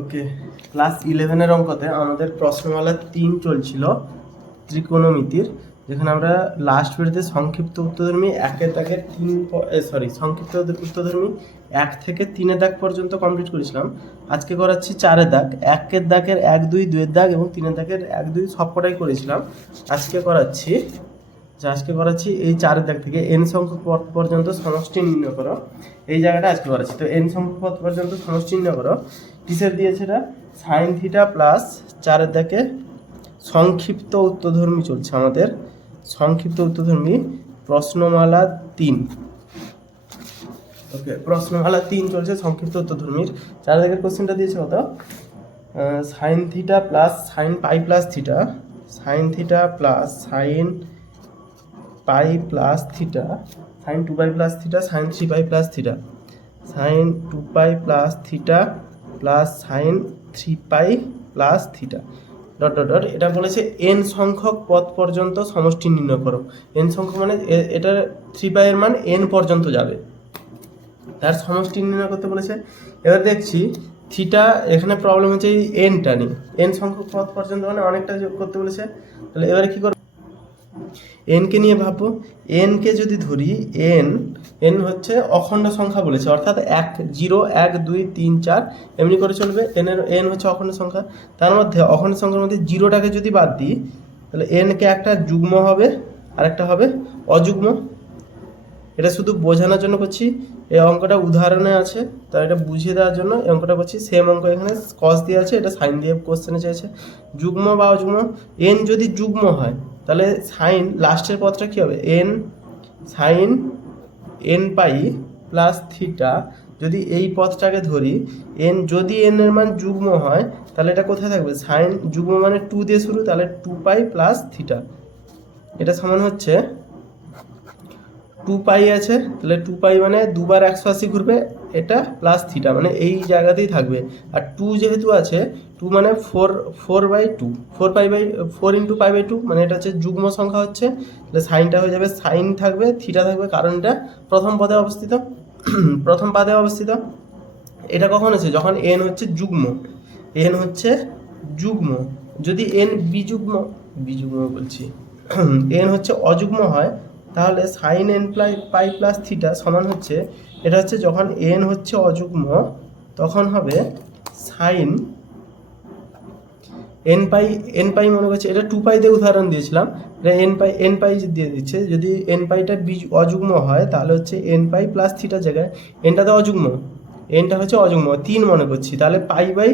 ওকে, class 11-এর অঙ্কতে আমাদের প্রশ্নমালা 3 চলছিল ত্রিকোণমিতির, যেখানে আমরা লাস্ট ভিডিওতে সংক্ষিপ্ত উত্তরধর্মী সংক্ষিপ্ত উত্তরধর্মী 1 থেকে 3 দাগ পর্যন্ত কমপ্লিট করেছিলাম। আজকে করাচ্ছি 4 দাগ, 1 দাগের 1 2 2 দাগ এবং 3 দাগের 1 2 সবকটাই করেছিলাম। আজকে করাচ্ছি এই 4 দাগ থেকে n সংখ্যক পদ পর্যন্ত সমষ্টি নির্ণয় করো। এই জায়গাটা আজকে করাচ্ছি। তো n সংখ্যক পদ পর্যন্ত সমষ্টি নির্ণয় করো। কিসের দিয়েছে এটা? সাইন থিটা প্লাস 4 দাগে সংক্ষিপ্ত উত্তরধর্মী চলছে আমাদের, সংক্ষিপ্ত উত্তরধর্মী প্রশ্নমালা 3। ওকে, প্রশ্নমালা 3 চলছে সংক্ষিপ্ত উত্তরধর্মীর। 4 দাগের কোশ্চেনটা দিয়েছে কত? Sine theta plus sine pi plus theta, sine theta plus sine pi plus theta, sine 2 pi plus theta, sine 3 pi plus theta, sine 2 pi plus theta plus sine 3 pi plus theta dot dot dot. এটা বলেছে n সংখ্যক পদ পর্যন্ত সমষ্টি নির্ণয় করো। n সংখ্যক মানে এটার 3 পাই এর মান n পর্যন্ত যাবে, তার সমষ্টি নির্ণয় করতে বলেছে। এবার দেখছি থিটা, এখানে প্রবলেম হচ্ছে এই nটা নিয়ে, n সংখ্যক পদ পর্যন্ত মানে অনেকটা যোগ করতে বলেছে। তাহলে এবারে কি করব? এনকে নিয়ে ভাববো। এনকে যদি ধরি, এন হচ্ছে অখণ্ড সংখ্যা বলেছে, অর্থাৎ 0 1 2 3 4 এমনি করে চলবে। এন হচ্ছে অখণ্ড সংখ্যা। তার মধ্যে অখণ্ড সংখ্যার মধ্যে 0টাকে যদি বাদ দিই, তাহলে এনকে একটা যুগ্ম হবে আর একটা হবে অযুগ্ম। এটা শুধু বোঝানোর জন্য করছি, এই অঙ্কটা উদাহরণে আছে, তাই এটা বুঝিয়ে দেওয়ার জন্য এই অঙ্কটা করছি। সেম অঙ্ক এখানে কস দিয়ে আছে, এটা সাইন দিয়ে কোশ্চেনে চেয়েছে। যুগ্ম বা অযুগ্ম, এন যদি যুগ্ম হয় তাহলে সাইন লাস্টের পদটা কী হবে? N sine n pi plus theta. যদি এই পদটাকে ধরি, যদি এন এর মান যুগ্ম হয় তাহলে এটা কোথায় থাকবে? সাইন যুগ্ম মানে 2 দিয়ে শুরু, তাহলে 2 পাই প্লাস থিটা। এটা সমান হচ্ছে 2 পাই আছে, তাহলে 2 পাই মানে 2 বার 180 ঘুরবে, এটা প্লাস থিটা মানে এই জায়গাতেই থাকবে। আর 2 যেহেতু আছে, 2 মানে 4/2, 4 ইন্টু পাই বাই 2, মানে এটা হচ্ছে যুগ্ম সংখ্যা হচ্ছে। তাহলে সাইনটা হয়ে যাবে, সাইন থাকবে, থিটা থাকবে, কারণ এটা প্রথম পদে অবস্থিত, প্রথম পাদে অবস্থিত। এটা কখন আছে? যখন n হচ্ছে যুগ্ম, n হচ্ছে যুগ্ম। যদি n বিযুগ্ম বলছি n হচ্ছে অযুগ্ম হয়, তাহলে sine n pi plus theta সমান হচ্ছে, এটা হচ্ছে যখন n হচ্ছে অযুগ্ম তখন হবে সাইন এন পাই মনে করছে, এটা 2 পাই দিয়ে উদাহরণ দিয়েছিলাম, এটা এন পাই দিয়ে দিচ্ছে। যদি এন পাইটা অযুগ্ম হয় তাহলে হচ্ছে এন পাই প্লাস থিটার জায়গায় এনটা তো অযুগ্ম, এনটা হচ্ছে অযুগ্ম 3 মনে করছি, তাহলে pi by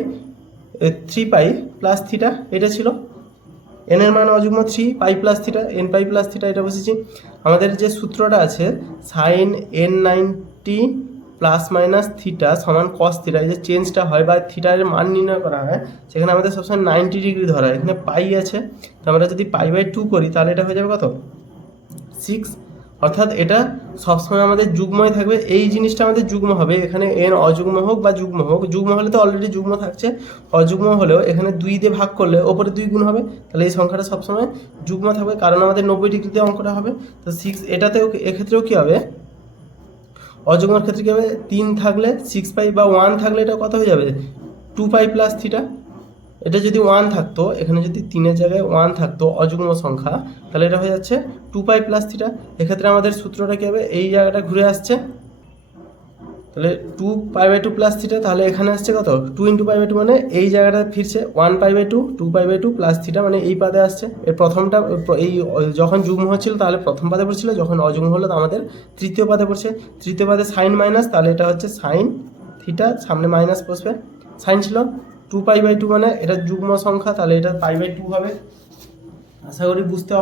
3 pi plus theta এটা ছিল। এন এর মান অযুগ্ম 3 pi plus theta, N pi plus theta এটা বসেছি। আমাদের যে সূত্রটা আছে sine N 90 plus minus theta সমান কস থিটা, এই যে চেঞ্জটা হয় বা থিটার মান নির্ণয় করা হয়, সেখানে আমাদের সবসময় 90 ডিগ্রি ধরা হয়। এখানে পাই আছে, তো আমরা যদি পাই বাই 2 করি তাহলে এটা হয়ে যাবে কত? 6। অর্থাৎ এটা সবসময় আমাদের যুগ্মই থাকবে, এই জিনিসটা আমাদের যুগ্ম হবে। এখানে এন অযুগ্ম হোক বা যুগ্ম হোক, যুগ্ম হলে তো অলরেডি যুগ্ম থাকছে, অযুগ্ম হলেও এখানে 2 দিয়ে ভাগ করলে ওপরে 2 গুণ হবে, তাহলে এই সংখ্যাটা সবসময় যুগ্ম থাকবে, কারণ আমাদের 90 ডিগ্রিতে অঙ্কটা হবে। তো 6 এটাতেও, এক্ষেত্রেও কী হবে? অযুগ্মর ক্ষেত্রে কী হবে? 3 থাকলে 6 পাই বা 1 থাকলে এটা কত হয়ে যাবে? 2 পাই প্লাস থিটা। এটা যদি 1 থাকতো, এখানে যদি 3-এর জায়গায় 1 থাকতো অযুগ্ম সংখ্যা, তাহলে এটা হয়ে যাচ্ছে 2 পাই প্লাস থিটা। এক্ষেত্রে আমাদের সূত্রটা কী হবে? এই জায়গাটা ঘুরে আসছে, তাহলে 2 পাই বাই 2 প্লাস থিটা, তাহলে এখানে আসছে কত? 2 ইন্টু পাই বাই 2 মানে এই জায়গাটা ফিরছে 1 pi by 2, 2 pi by 2 plus theta, মানে এই পাদে আসছে। এর প্রথমটা এই যখন যুগ্ম হচ্ছিল তাহলে প্রথম পাদে পড়ছিল, যখন অযুগ্ম হলো আমাদের তৃতীয় পাদে পড়ছে। তৃতীয় পাদে সাইন মাইনাস, তাহলে এটা হচ্ছে সাইন থিটা, সামনে মাইনাস বসবে। সাইন ছিল 2 পাই বাই 2 মানে এটা যুগ্ম সংখ্যা, তাহলে এটা পাই বাই 2 হবে। আশা করি বুঝতে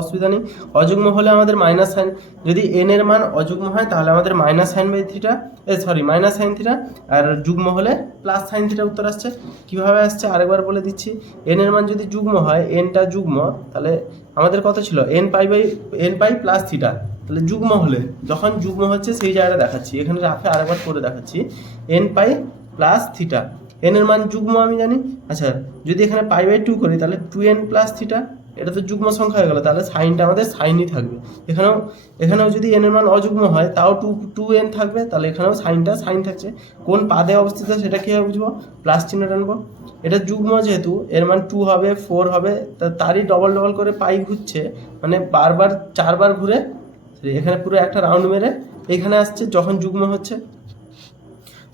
অসুবিধা নেই। অযুগ্ম হলে আমাদের মাইনাস সাইন, যদি এন এর মান অযুগ্ম হয় তাহলে আমাদের minus sine by theta, minus sine theta, আর যুগ্ম হলে প্লাস সাইন থিটা উত্তর আসছে। কীভাবে আসছে আরেকবার বলে দিচ্ছি। এন এর মান যদি যুগ্ম হয়, এনটা যুগ্ম, তাহলে আমাদের কত ছিল? এন পাই প্লাস থিটা, তাহলে যুগ্ম হলে, যখন যুগ্ম হচ্ছে সেই জায়গাটা দেখাচ্ছি, এখানে রাখে আরেকবার করে দেখাচ্ছি। N pi plus theta, N এর মান যুগ্ম আমি জানি। আচ্ছা, যদি এখানে পাই বাই 2 করি তাহলে 2n প্লাস থিটা, এটা তো যুগ্ম সংখ্যা হয়ে গেল, তাহলে সাইনটা আমাদের সাইনই থাকবে। এখানেও যদি n এর মান অযুগ্ম হয় তাও 2n থাকবে, তাহলে এখানেও সাইনটা সাইন থাকছে। কোন পাদে অবস্থিত সেটা কীভাবে বুঝবো, প্লাস চিহ্ন টানবো। এটা যুগ্ম যেহেতু এর মান 2 হবে 4 হবে, তারই ডবল ডবল করে পাই ঘুরছে, মানে বারবার 4 বার ঘুরে এখানে পুরো একটা রাউন্ড মেরে এখানে আসছে যখন যুগ্ম হচ্ছে।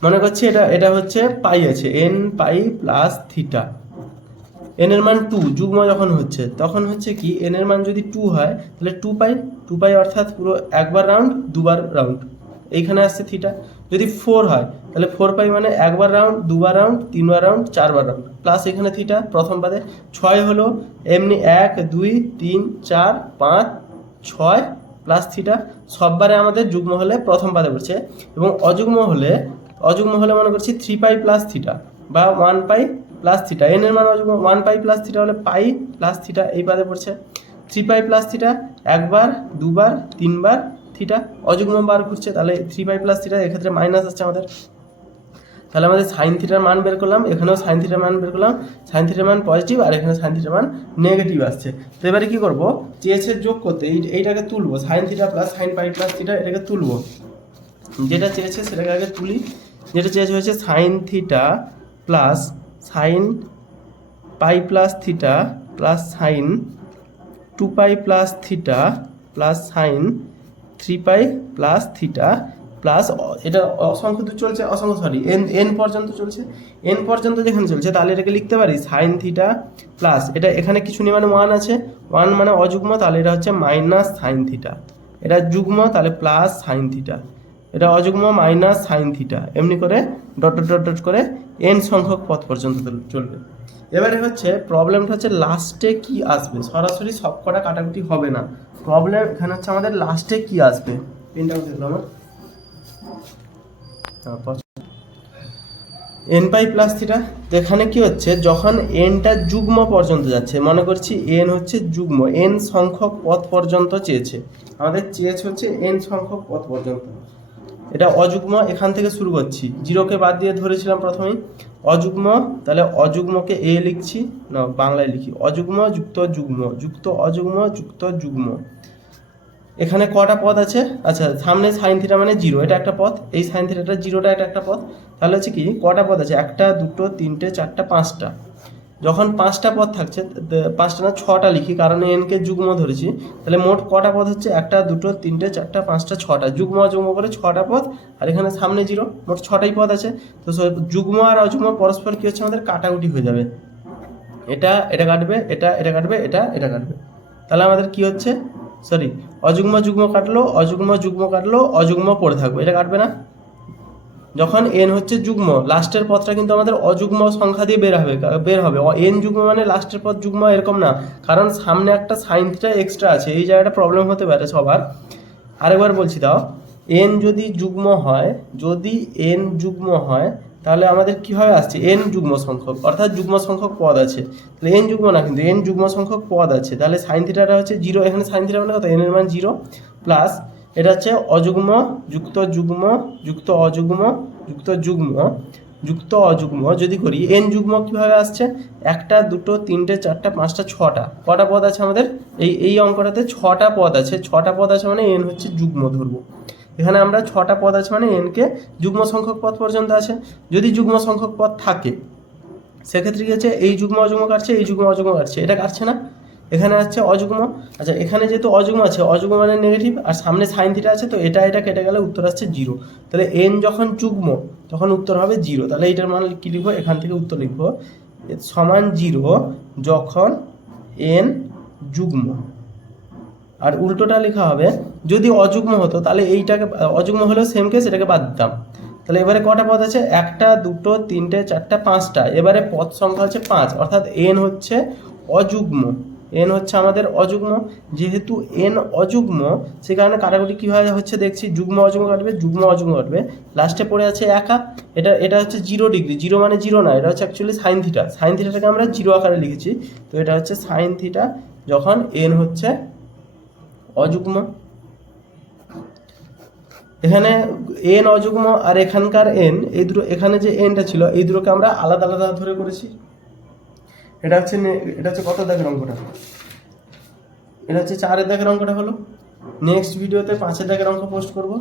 মনে করছি এটা হচ্ছে পাই আছে n পাই প্লাস থিটা, n এর মান 2, যুগ্ম যখন হচ্ছে তখন হচ্ছে কি n এর মান যদি 2 হয় তাহলে 2 পাই অর্থাৎ পুরো একবার রাউন্ড দুবার রাউন্ড, এইখানে আসছে থিটা। যদি 4 হয় তাহলে 4 পাই মানে একবার রাউন্ড দুবার রাউন্ড তিনবার রাউন্ড চারবার রাউন্ড, প্লাস এখানে থিটা প্রথম পাদে। 6 হলো এমনি 1 2 3 4 5 6 প্লাস থিটা, সববারে আমাদের যুগ্ম হলে প্রথম পাদে পড়ছে। এবং অযুগ্ম হলে মনে করছি 3 পাই প্লাস থিটা বা 1 পাই প্লাস থিটা, n এর মান অযুগ্ম 1 পাই প্লাস থিটা হলে পাই প্লাস থিটা এই পাদে পড়ছে। 3 পাই প্লাস থিটা একবার দুবার তিনবার থিটা, অযুগ্ম বার ঘুরছে, তাহলে 3 পাই প্লাস থিটা এক্ষেত্রে মাইনাস আসছে আমাদের। তাহলে আমাদের সাইন থিটার মান বের করলাম, এখানেও সাইন থিটার মান বের করলাম, সাইন থিটার মান পজিটিভ আর এখানে সাইন থিটার মান নেগেটিভ আসছে। তো এবারে কী করবো, চেয়েছে যোগ করতে এইটাকে তুলবো, sign theta plus sine pi plus theta এটাকে তুলবো, যেটা চেয়েছে সেটাকে আগে তুলি। যেটা চেয়েছে হচ্ছে sign theta plus sine pi plus theta plus sign 2 pi plus theta plus sine 3 pi plus theta plus, এটা অসংখ্য দূর চলছে, এন পর্যন্ত চলছে, এন পর্যন্ত যেখানে চলছে তাহলে এটাকে লিখতে পারি সাইন থিটা প্লাস, এটা এখানে কিছু নেই মানে 1 আছে, 1 মানে অযুগ্ম তাহলে এটা হচ্ছে মাইনাস সাইন থিটা, এটা যুগ্ম তাহলে প্লাস সাইন থিটা, এটা অযুগ্ম মাইনাস সাইন থিটা, এমনি করে ডট ডট ডট ডট করে এন সংখ্যক পথ পর্যন্ত চলবে। এবারে হচ্ছে প্রবলেমটা হচ্ছে লাস্টে কি আসবে, সরাসরি সব কটা কাটাকুটি হবে না, প্রবলেম এখানে হচ্ছে আমাদের লাস্টে কি আসবে। পেনটাও দেখলো আমার এন পাই প্লাস থিটা, এখানে কি হচ্ছে যখন এনটা যুগ্ম পর্যন্ত যাচ্ছে, মনে করছি এন হচ্ছে যুগ্ম, এন সংখ্যক পথ পর্যন্ত চেয়েছে, আমাদের হচ্ছে এন সংখ্যক পথ পর্যন্ত, এটা অযুগ্ম এখান থেকে শুরু করছি, জিরোকে বাদ দিয়ে ধরেছিলাম প্রথমেই অযুগ্ম, তাহলে অযুগ্মকে এ লিখছি না বাংলায় লিখি, অযুগ্ম যুক্ত যুগ্ম যুক্ত অযুগ্ম যুক্ত যুগ্ম। এখানে কটা পদ আছে, আচ্ছা সামনে সাইন থিটা মানে 0, এটা একটা পথ, এই সাইন থিটাটা 0টা এটা একটা পথ, তাহলে হচ্ছে কি কটা পদ আছে 1 2 3 4 5টা, যখন 5টা পদ থাকছে 5টা না 6টা লিখি কারণ এনকে যুগ্ম ধরেছি, তাহলে মোট কটা পদ হচ্ছে 1 2 3 4 5টা 6টা, যুগ্ম অযুগ্ম করে 6টা পদ, আর এখানে সামনে 0, মোট 6টাই পদ আছে। তো যুগ্ম আর অযুগ্ম পরস্পর কি হচ্ছে আমাদের কাটাকুটি হয়ে যাবে, এটা কাটবে এটা কাটবে এটা কাটবে, তাহলে আমাদের কি হচ্ছে অযুগ্ম যুগ্ম কাটলো অযুগ্ম পড়ে থাকবে, এটা কাটবে না। যখন এন হচ্ছে যুগ্ম লাস্টের পদটা কিন্তু আমাদের অযুগ্ম সংখ্যা দিয়ে বের হবে, এন যুগ্ম মানে লাস্টের পদ যুগ্ম এরকম না, কারণ সামনে একটা সাইন থিটা এক্সট্রা আছে, এই জায়গাটা প্রবলেম হতে পারে সবার। আরেকবার বলছি দাও, এন যদি যুগ্ম হয় তাহলে আমাদের কীভাবে আসছে এন যুগ্ম সংখ্যক, অর্থাৎ যুগ্ম সংখ্যক পদ আছে, তাহলে এন যুগ্ম না কিন্তু এন যুগ্ম সংখ্যক পদ আছে, তাহলে সাইন থিটাটা হচ্ছে 0, এখানে সাইন থিটা মানে কত এন এর মান 0 প্লাস এটা হচ্ছে অযুগ্ম যুক্ত যুগ্ম যুক্ত অযুগ্ম যুক্ত যুগ্ম যুক্ত অযুগ্ম যদি করি এন যুগ্ম কীভাবে আসছে 1 2 3 4 5 6টা, কটা পদ আছে আমাদের এই অঙ্কটাতে 6টা পদ আছে, 6টা পদ আছে মানে এন হচ্ছে যুগ্ম ধরবো, এখানে আমরা 6টা পদ আছে মানে এনকে যুগ্ম সংখ্যক পদ পর্যন্ত আছে। যদি যুগ্ম সংখ্যক পদ থাকে সেক্ষেত্রে কি হচ্ছে এই যুগ্ম অযুগ্ম কাটছে এই যুগ্ম অযুগ্ম কাটছে, এটা কাটছে না, এখানে আসছে অযুগ্ম। আচ্ছা এখানে যেহেতু অযুগ্ম আছে অযুগ্ম মানে নেগেটিভ আর সামনে সাইন থিটা আছে, তো এটা কেটে গেলে উত্তর আসছে 0, তাহলে এন যখন যুগ্ম তখন উত্তর হবে 0, তাহলে এইটার মান কী লিখবো, এখান থেকে উত্তর লিখবো সমান 0 যখন এন যুগ্ম, আর উল্টোটা লেখা হবে যদি অযুগ্ম হতো তাহলে এইটাকে অযুগ্ম হলেও সেম কেস, এটাকে বাদ দিতাম। তাহলে এবারে কটা পদ আছে 1 2 3 4 5টা, এবারে পদ সংখ্যা হচ্ছে 5, অর্থাৎ এন হচ্ছে অযুগ্ম, এন হচ্ছে আমাদের অযুগ্ম, যেহেতু এন অযুগ্ম সে কারণে কাটাকুটি কীভাবে হচ্ছে দেখছি, যুগ্ম অযুগ্ম কাটবে যুগ্ম অযুগ্ম কাটবে, লাস্টে পড়ে আছে একা, এটা হচ্ছে 0 ডিগ্রি, 0 মানে 0 না, এটা হচ্ছে অ্যাকচুয়ালি সাইন থিটা, সাইন থিটাটাকে আমরা 0 আকারে লিখেছি, তো এটা হচ্ছে সাইন থিটা যখন এন হচ্ছে অযুগ্ম। এখানে এন অযুগ্ম আর এখানকার এন, এই দুটো এখানে যে এনটা ছিল এই দুটোকে আমরা আলাদা আলাদা ধরে করেছি, এটা হচ্ছে কত দাগের অঙ্কটা এটা হচ্ছে 4 দাগের অঙ্কটা হলো। নেক্সট ভিডিওতে 5 দাগের অঙ্ক পোস্ট করব।